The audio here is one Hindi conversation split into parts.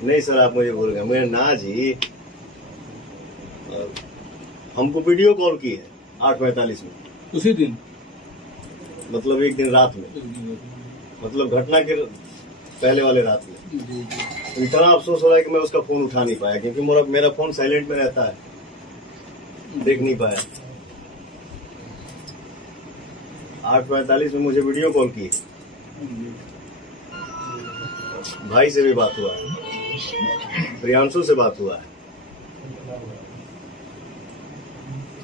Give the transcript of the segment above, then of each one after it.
नहीं सर, आप मुझे भूल गए। मेरे ना जी हमको वीडियो कॉल की है 8:45 में, उसी दिन मतलब एक दिन रात में, मतलब घटना के पहले वाले रात में। तो इतना अफसोस हो रहा है कि मैं उसका फोन उठा नहीं पाया, क्योंकि मेरा फोन साइलेंट में रहता है, देख नहीं पाया। 8:45 में मुझे वीडियो कॉल की, भाई से भी बात हुआ है, प्रियांशु से बात हुआ है।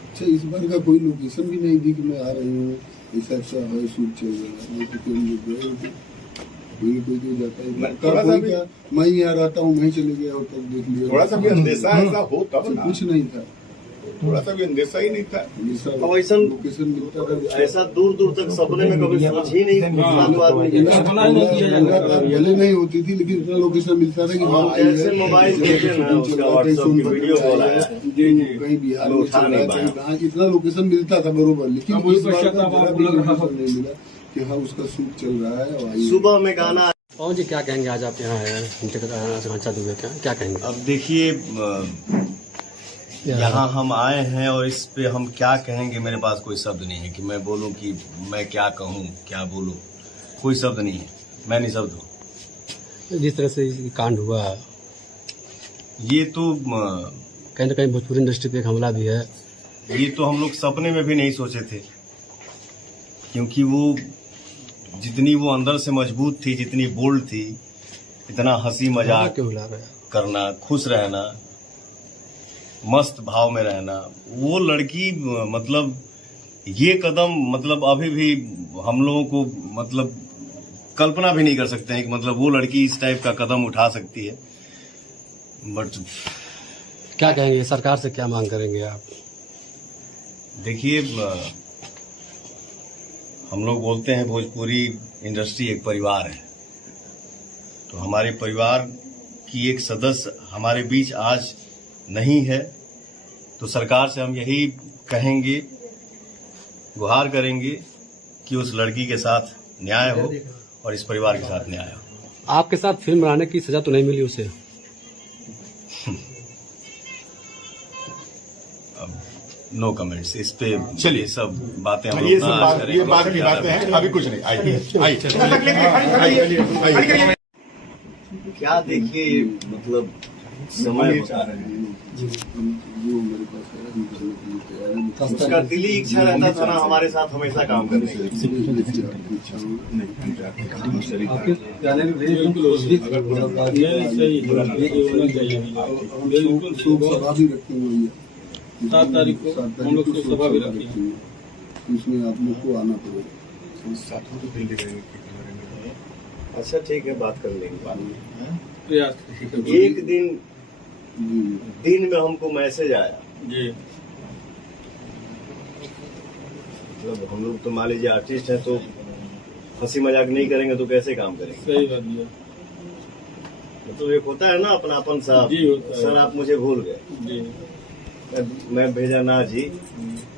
अच्छा, इस बार का कोई लोकेशन भी नहीं दी कि मैं आ रही हूँ, ऐसा अच्छा है, शूट चल रहा है, नहीं तो कोई लोग गए होते, कोई तो जाता है। मैं यहाँ रहता हूँ, मैं चले गया और तब देख लिया। थोड़ा सा भी अंदेशा ऐसा हो तब ना, कुछ नहीं था, थोड़ा सा भी अंदेशा ही नहीं था। अब ऐसा लोकेशन मिलता था, ऐसा दूर दूर तक सपने में कभी सोच ही नहीं भले नहीं होती थी, लेकिन इतना लोकेशन मिलता था कि जैसे मोबाइल देखे ना, उसका व्हाट्सएप की वीडियो कॉल आया, कहीं बिहार में चल रहा है, कहीं कहाँ, इतना लोकेशन मिलता था बरोबर। लेकिन इस बार का जरा भी लोकेशन नहीं मिला कि हाँ उसका शूट चल रहा है। और सुबह में गाना। पवन जी, क्या कहेंगे आज आप यहाँ आए आकांक्षा दुबे क्या कहेंगे? अब देखिए, यहाँ हम आए हैं और इस पे हम क्या कहेंगे, मेरे पास कोई शब्द नहीं है कि मैं बोलूं कि मैं क्या कहूं, क्या बोलूं, कोई शब्द नहीं है, मैं निशब्द हूँ। जिस तरह से कांड हुआ, ये तो कहीं ना कहीं भोजपुरी इंडस्ट्री पे एक हमला भी है। ये तो हम लोग सपने में भी नहीं सोचे थे, क्योंकि वो जितनी वो अंदर से मजबूत थी, जितनी बोल्ड थी, इतना हंसी मजाक करना, खुश रहना, मस्त भाव में रहना, वो लड़की मतलब ये कदम मतलब अभी भी हम लोगों को मतलब कल्पना भी नहीं कर सकते हैं कि मतलब वो लड़की इस टाइप का कदम उठा सकती है। बट क्या कहेंगे, सरकार से क्या मांग करेंगे आप? देखिए, हम लोग बोलते हैं भोजपुरी इंडस्ट्री एक परिवार है, तो हमारे परिवार की एक सदस्य हमारे बीच आज नहीं है, तो सरकार से हम यही कहेंगे, गुहार करेंगे कि उस लड़की के साथ न्याय हो और इस परिवार के साथ न्याय हो। आपके साथ फिल्म बनाने की सजा तो नहीं मिली उसे? नो कमेंट्स इस पे। चलिए, सब बातें हम ये बाद की बातें हैं, अभी कुछ नहीं। आइए क्या देखिए, मतलब समय होता है, उसका दिली इच्छा रहता था ना हमारे साथ हमेशा काम करने की। बिल्कुल 7 तारीख को हम लोग को सभा भी रखी है, इसमें आप लोग को आना पड़ेगा। अच्छा ठीक है, बात कर लेंगे। प्रयास एक दिन में हमको मैसेज आया जी, मतलब हम लोग तो मान लीजिए आर्टिस्ट हैं, तो हंसी मजाक नहीं करेंगे तो कैसे काम करेंगे। सही बात है मतलब एक होता है ना अपनापन सा। जी, होता है। सर आप मुझे भूल गए, जी। मैं भेजा ना जी,